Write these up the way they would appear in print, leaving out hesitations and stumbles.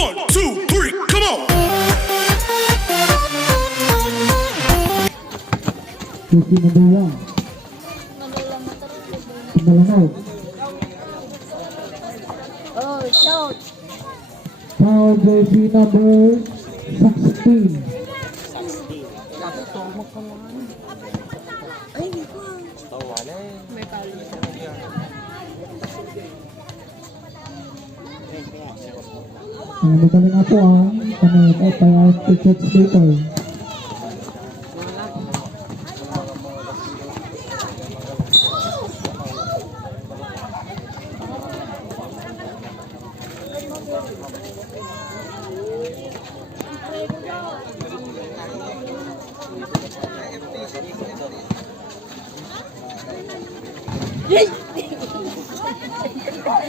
1, 2, 3, come on! Jersey number 1. Malanaw. Oh, shout. Foul jersey number 16. Ay, hindi ko. May palo. Magaling nga po kami at tickets dito.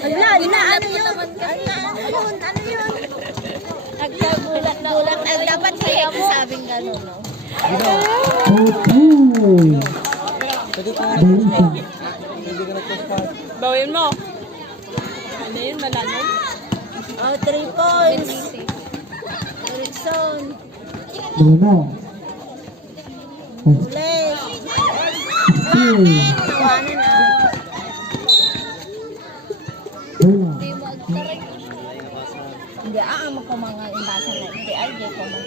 Ala, ano yun? Ano yun? Nagkagulat-gulat. Dapat kaya mo sabing gano'n, no? Bawin mo. Ano yun, malanay? Oh, 3 points. Erickson. Malanaw. Play. Play. Tawanan na. Bola. Hindi, magkumanga yung basa na. Hindi, ay, di kumanga.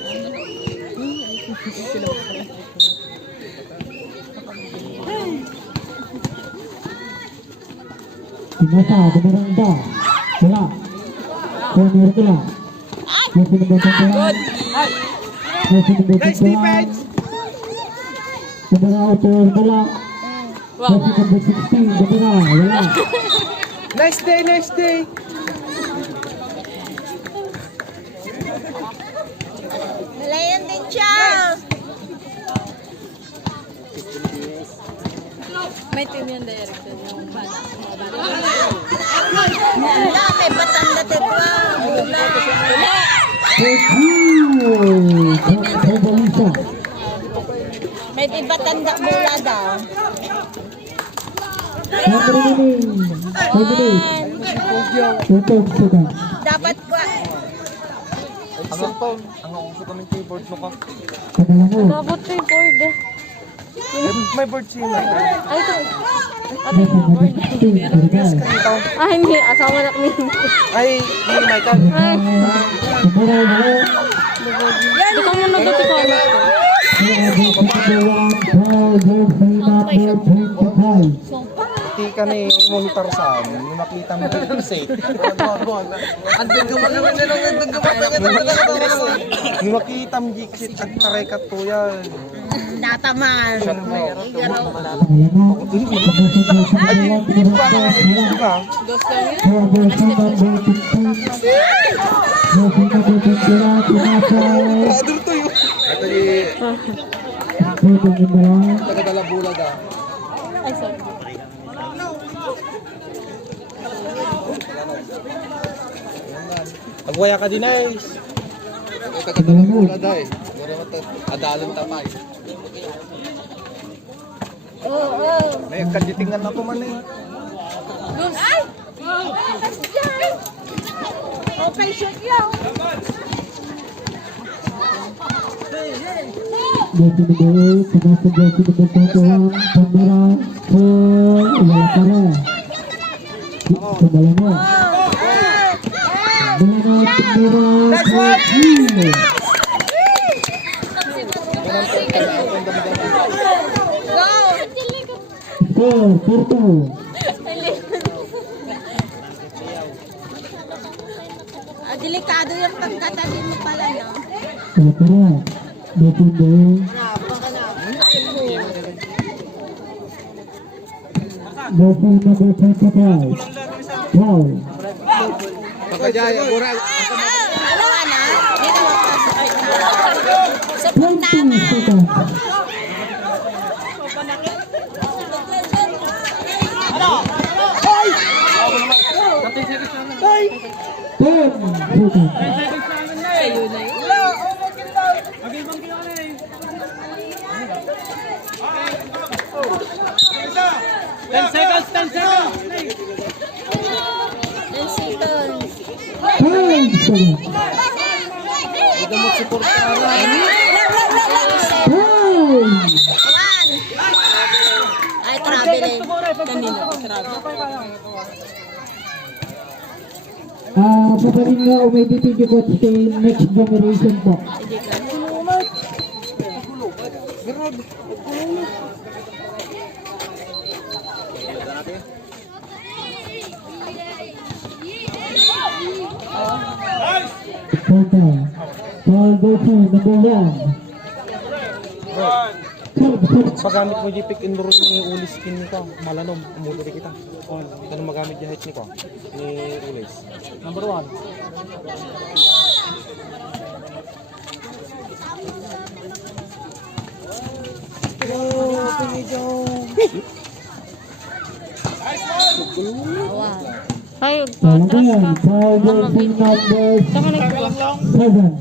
Tinasa, bumaranda. Wala. Corner ko lang. Jersey number 21. Jersey number 21. Bumara auto, wala. Jersey number 16, bumara, wala. Nice day, nice day. Nalayan din siya. May team yan director. Yung bata. Wala, may batanda diba? Wala. May di batanda mula daw. Dapat ko. Ang cellphone, ang nauso kami keyboard mo ka. Robot keyboard. May board siya. Ay, ito. Ate yung board. Ah, hindi. Asawa na kami. Ay, hindi Michael. Ay. Dito mo na dito ko. Hindi ka na monitor sa amin. Nung makita mo yung safe. Andun gumagawa na lang. Andun gumagawa na lang. Nung makita mo yung exit at tarekat po yan. Nataman. Diba? Adul to yun. Ito yung tagadala bulag ah. Ay, sorry. Agwaya ka din ay. Tagadala bulag ay. Adalan tapay. Oo. Ay, kaditingan ako man eh. Ay! Okay, shoot yun. Delikado yung pagkatabi mo pala, no? Pagkajaya, buray. Ano, ana? Dito mo pa sa puntana. Ten seconds. 10 seconds. 7. Gamot si Portara. Ay, travel eh. Kanino? Travel. Paparin nga umidipin ko sa next generation po. Total. Foul version number 1. Pagamit mo yung pick and roll ni Ulis skin ni ko. Malanom, umudari kita. Ito na magamit yung height ni ko. Ni Ulis. Number 1. Ay, Talaga yan. Foul version number 7.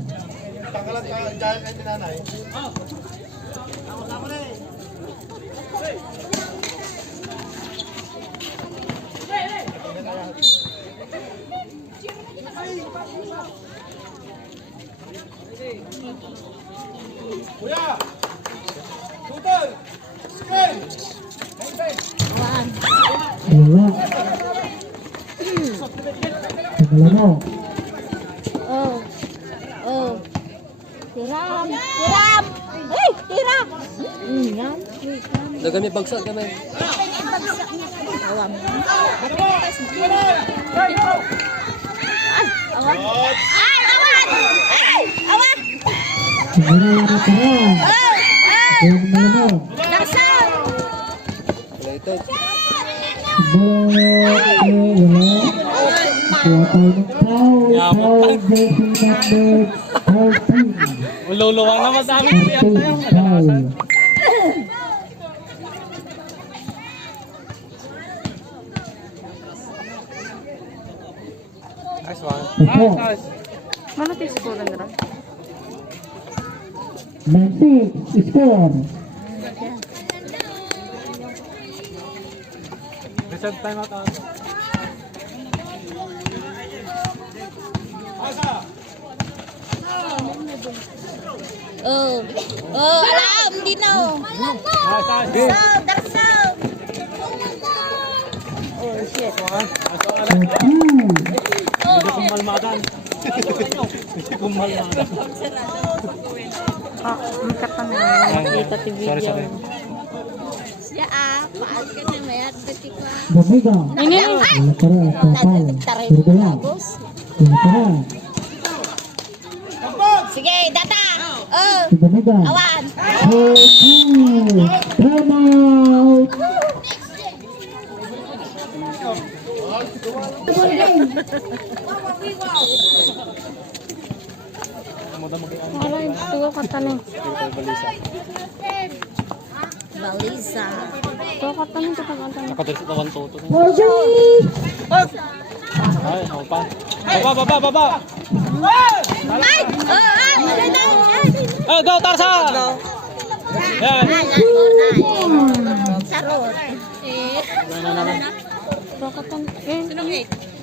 Wala. Pangalawa. Oh. Oh. Tiram. Tiram. Hey, tiram. Yan. Lagami bagsak kami. Awam. Ay, awan. Ay, awan. Ay, awan. Pangalawa na parang. Yung malamo. Nasaan? Related. Wala. Kuha tayo ng foul. Foul version number 13. Ululuwang naman sa amin. 13 foul. Nice one. Ito. Mana tayo score na rin? 96 score. Reserve time out. Oh. Oh, alam. Di na. Darsaw. Darsaw. Oh, shit. Kumalmadan. Kumalmadan. Ah, makita na yung nakita ti video. Sorry. Siya paas ka na may at pati ka. Gamiga. Ini. Wala para. Total. Taray Surga mo lang. boss. Wala para. Sige, data. Oh, Si Gamiga. awan. Time out. Wala yung tuwa kata na. Balisa. Tuwa kata na kapag kanta na. Nakadali sa kawan toto. Ay, pa. Baba. Ay! Wala na. Go Tarsa! Yan. Sarot. Tuwa kata na.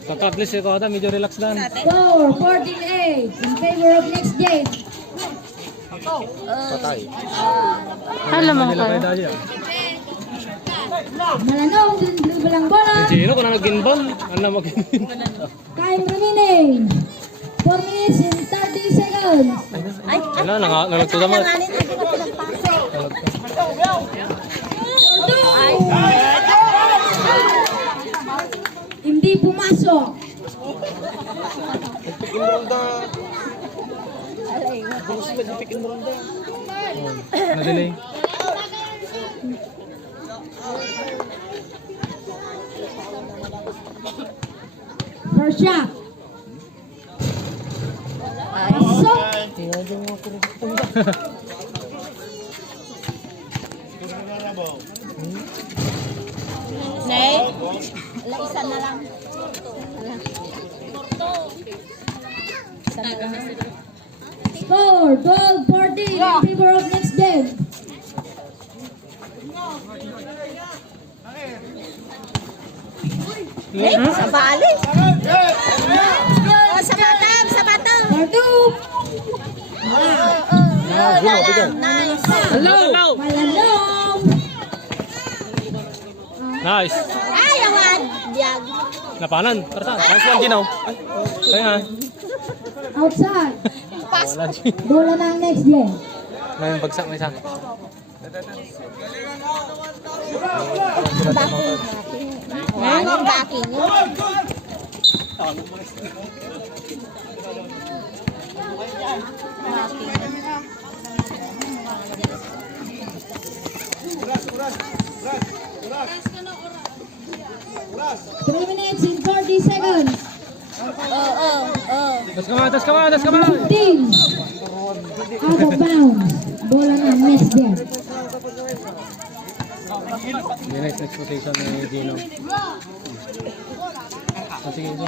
Kakatlis ko na, medyo relax lang. Score 14-8 in favor of next game. Patay. Alam mo kayo. Malanong din blue balang bola. Sino ko na nag-inbound? Ano mag-inbound? Time remaining. 4 minutes and 30 seconds. Ano, nalagto naman. Hindi pumasok. Pick and roll da. Gusto sila pick and roll da. Na-delay. First shot. Pasok. Nay? Wala, isa na lang. Isa na lang. Score 12-14 in favor of next game. Eh, sa bali. Oh, sa mata. For 2. Nice. Hello! Malalong. Nice! Ayawan. Biyag. Napanan. Tarsan. Nice one, Gino. Kaya nga. Outside. Wala din. Bola na ang next game. May bagsak na isa. Anong backing nyo? Three minutes and 40 seconds. Tas kamay! 15. Out of bounds. Bola na ang next game. Nice expectation ni Gino. Sige, ito.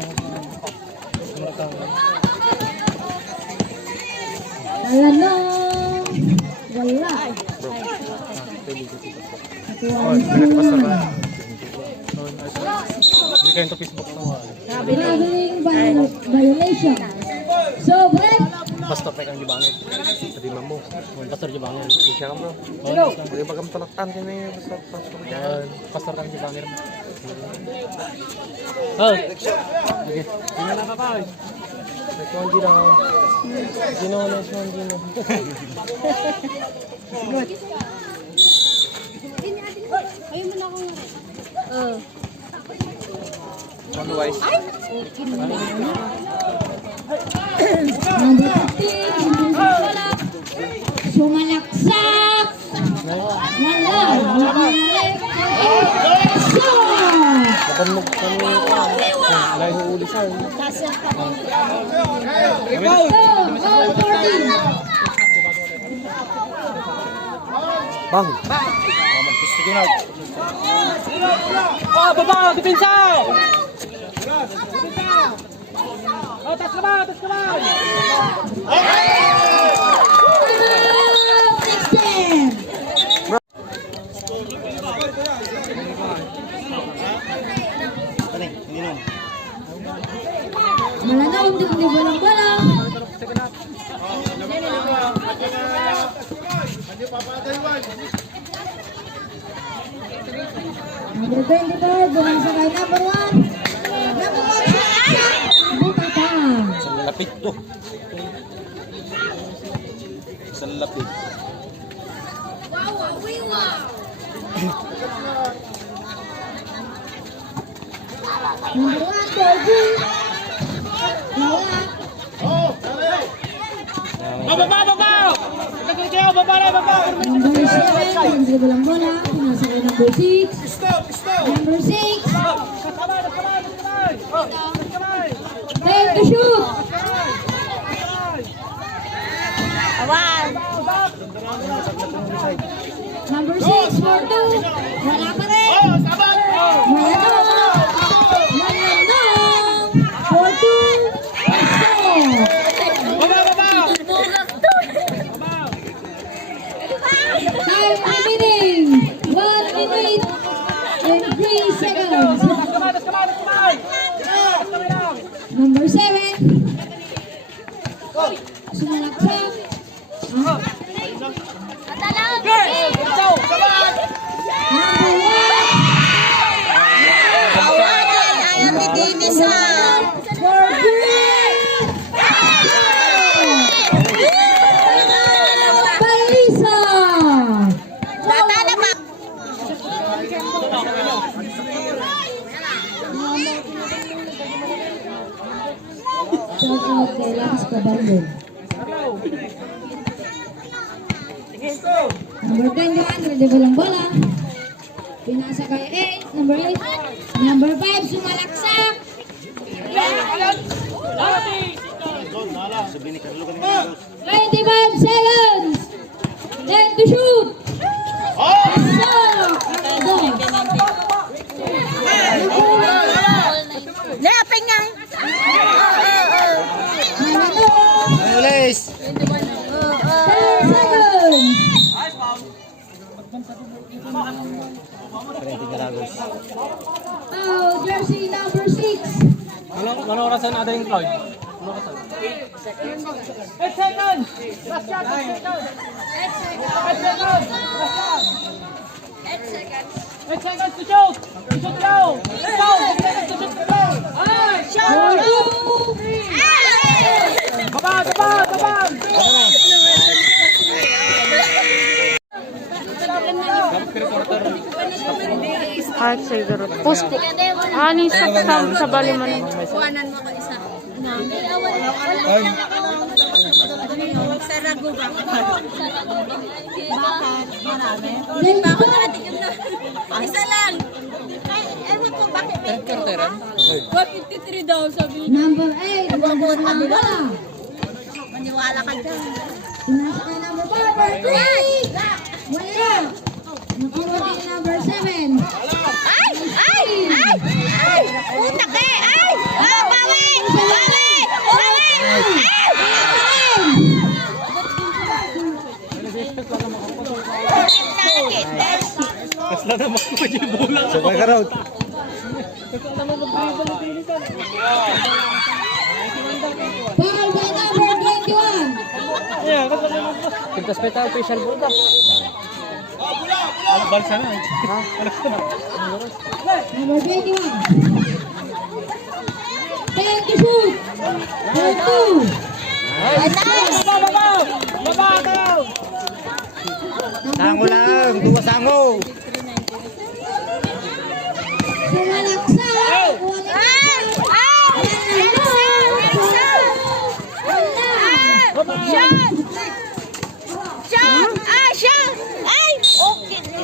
Malalong. Wala. Hindi kayo ito Facebook na wala. Traveling violation. So, break. Pastor pa kang gibangin. Sabi mo. Pastor gibangin. Siya ka bro. Pwede ba kang talaktan ka na yung Pastor kang gibangin. Oh. Okay. Tingnan na pa. Next one, Gino. Gino, next one, Gino. Otherwise, Number 15. Wala. Sumalaksak. Wala. makamog kami lahi uli siya. Bang! Gusto ko na. Oh, baba! Depensa! Oh, tas ka ba! Malanaw, hindi ko balang-balang. Number 24, buwan sa kay number 1. Number 1, Butata. Lapit to. Sa lapit. Number 1, Corby. Wala. Number 7, hindi balang bola. Nasa kay number 6. Number 6. Time to shoot. Awan. Number 6 for 2. Wala pa rin. Malanong. For 2. Time remaining. 1 minute and 3 seconds. Number 7. Sumalaksak. Number 1. Awan. Ayaw ni Dennis ha. For 3. Balisa. Bata na ba? Shout out kay Lance Cabaldon. Number 10 naman, ready balang bola. Pinasa kay 8, number 8. Number 5, sumalaksak. 25 seconds. Then to shoot. Laping nga. Ulis! 10 seconds. Jersey number 6. Ano orasan natin yung Floyd? Kahit siguro. Pusto. Ani sa baliman. Kuhanan mo ko isa. Sarago ba? Bakit? Marami. Ba ako nakatingin na. Isa lang. Ewan ko bakit may 153 daw sabi. Number 8, nagdadala ng bola. Maniwala ka dyan. Pinasa kay number 4, number 3. Wala. Nakuha din number 7. Ay! Ay! Ay! Ay! Utak eh! Ay! Ah, bawi! Bawi! Bawi! Sabay ka raw. Foul by number 21. Pintas pa tayo, official ball ba? Number 21. 10 to shoot. For 2. Sango lang, duwa sango. Sumalaksa.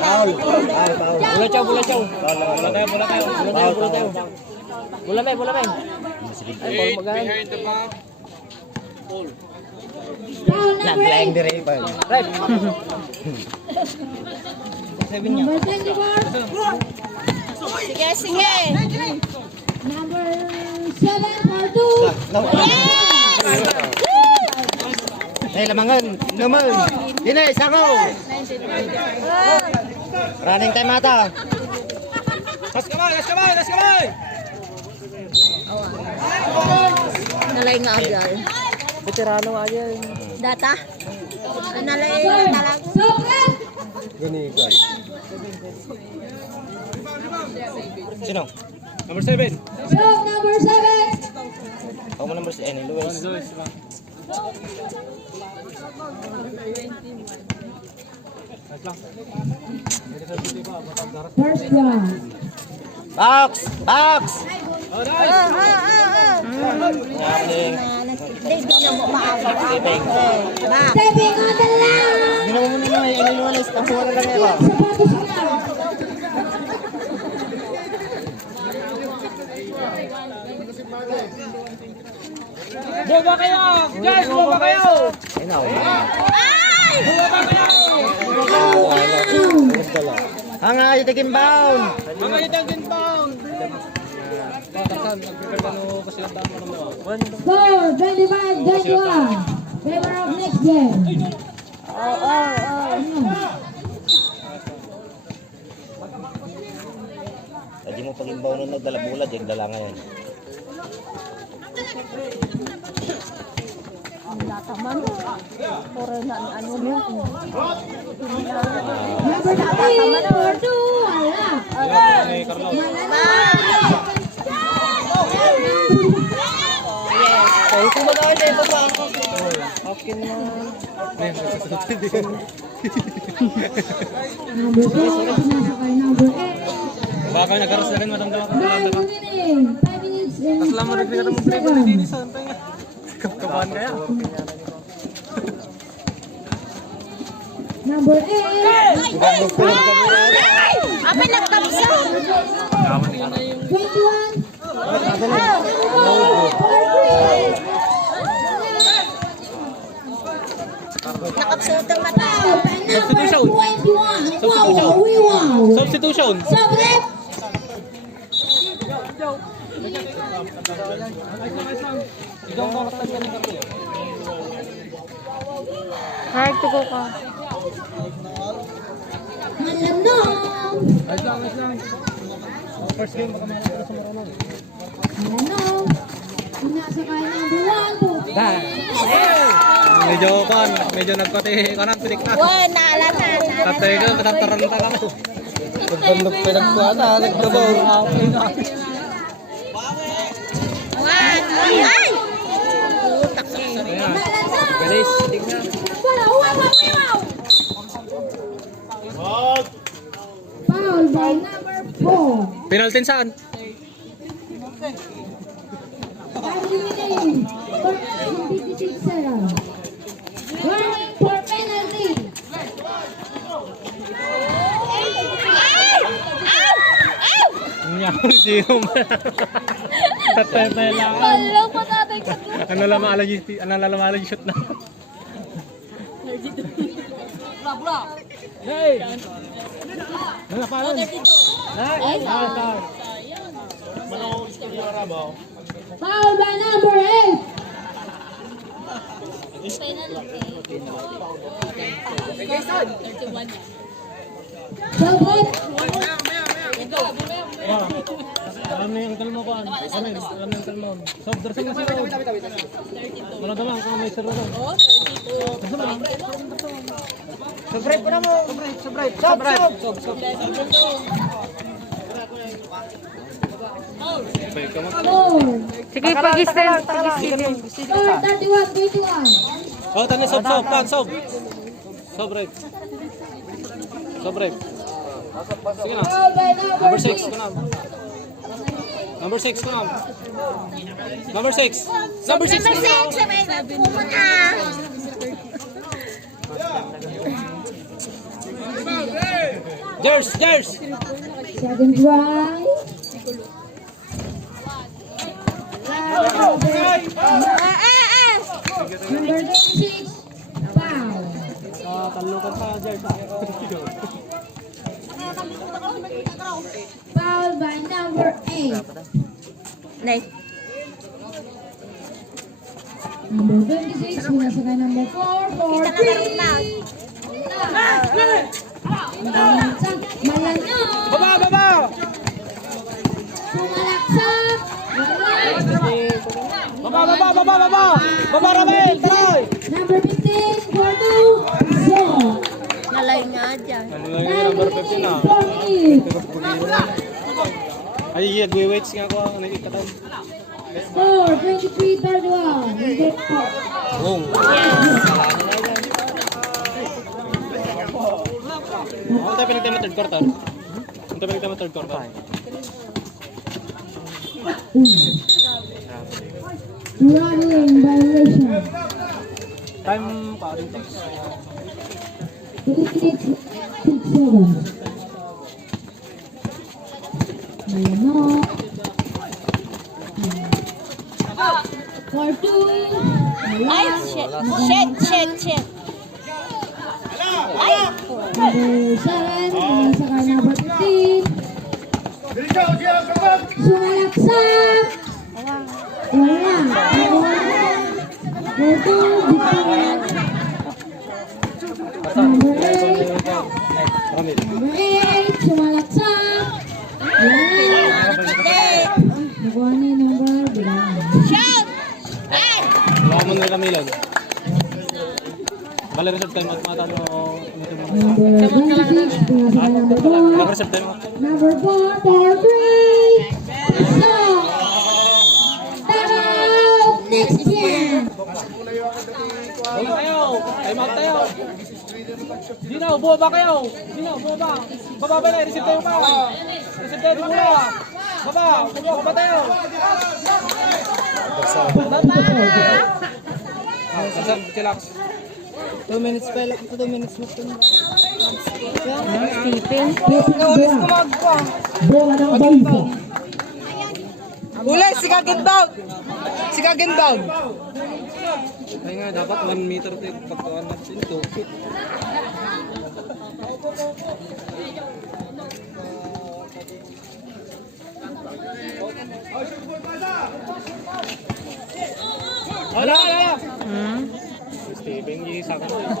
Foul. Foul. Bola chow, bola chow. Bola tayo. Bola may. Ay, ball magain. Foul number 8. dire pa. Right. Number 24. Sige, sige! Number 7 for 2. Ay, lamangan. Naman. Dine, sango. Running time ata. Las kamay. Nalay nga agal. Veterano nga yan. Data? Nalay talag. Sokat. Gani ko. Sino? Number 7. Shot number 7. Ako mo number 7, Luis. First round. Box! Hindi na mo maasaw. Stepping. Stepping on the line. Hindi naman muna yung iniluwalis. Tapos wala lang ito. Sapatos niya. Boba kayo! Guys, boba kayo! Ay, na. Hanga kayo taking bound. Mga itagin pound! Tataksan, nag-prepare ka no kasi ang tama naman. Score 25-21. Favor of next game. Hindi mo pag-imbaw nun nagdala bulad, yung dala ngayon. Number 3 for 2. Wala. Ay, kung mag-awin na ito pa ako. Okay na. Number 4. Pinasa kay number 8. Baka nagaras na rin, matanda ka. 9 remaining. 5 minutes and 40 seconds. Kabahan kaya? Number 8. Apa nagtamsa? 21. Nakapsutang mata. Number 21. Wow. Substitution! Sublet. Ikaw ang kakatan ka ng kape. Kahit tuko ka. Malamdong. First game, baka may nakita sa marunong. Malamdong. Pinasakay number 1, 2, Medyo nagpati kanan pilik na. Uy, naalan na. Tatay ko, katataran ka lang. Pagpandok pinagkuhana, nagdabaw. Ay! Galis, tignan. Foul by number 4. Penalty saan? 5 remaining. 56 Warning for penalty. Nangyari siyo. Tatay lang. Wala pa tatay ka. Ano lang allergy shoot na. Hey! Wala pa rin. Foul by number 8. Celebrate. Ano yung kalmo ko? Ano yung kalmo? Sob, darsan na sila. Wala naman kung may siro ko. Sobrite pa na mo. Sobrite. Four. Sige, pag-stand. Score 31-21. Oh, tanya sob, plan, sob. Sobrite. Sige na. Foul by number Number 6 6. ko na. Number 6 ko na. Number 6. Number 6 ko na. Sabi mo na. Jers! Second try. Number 26. Foul. Talukan pa, Jers. Foul by number 8. Number 26, sinasakay number 4, 4, 3. Malanyo. Baba! Sumalaksak. Baba, Ramel! Try! Number 15, 4, 2, 0. Nalay nga dyan. Number 15 na. 40. Ay, wait nga ako. Nakikatan. Score 23-31. Get out. Ano tayo pinagtama third quarter? Running violation. Time pa rin. 36 seconds. Malanyo. 4-2. Ay, shit. Number 7, sinasakay number 15. Sumalaksak. Wala. Number 8, sumalaksak. Wala. Nakuha ni number bilang. Shout! Baka mo nila Milan. Bale, reserve time at matalo. Number 26, sinasakay number 4. Reserve time. Number 4, for 3. So, time out. Next chance. Bola kayo! Time out tayo! Dino, buwa kayo! Baba ba na? Receive tayo pa! Receive tayo muna! Baba! Baba tayo! Chillax. 2 minutes pa lang. 2 minutes mo. Stephen. Bola ng Balbo. Ulay, sigagin down. Ay nga, dapat 1 meter tayo pagkawan natin ito. Wala! Steven, yung isa ka na.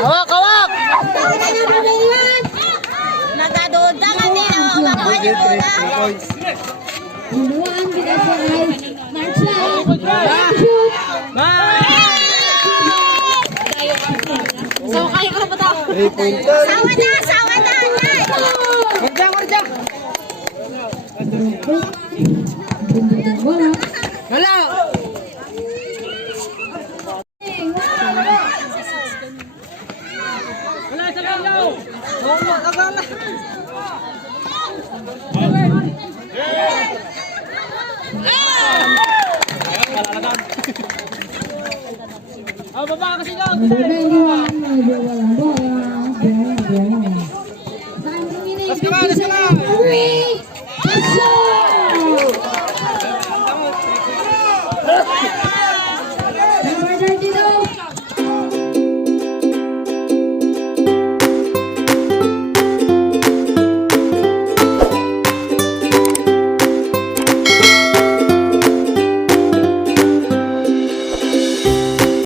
Hawak, hawak! Nagaduda ka din ako. Makuha muna. Bunuan kita sa right. March lang. Shoot. So, kaya ko na ba ito? 3 pointer. Sawa na, sawa na. Bola. Baba kasi lang. Number 91, medyo walang bola. Behind.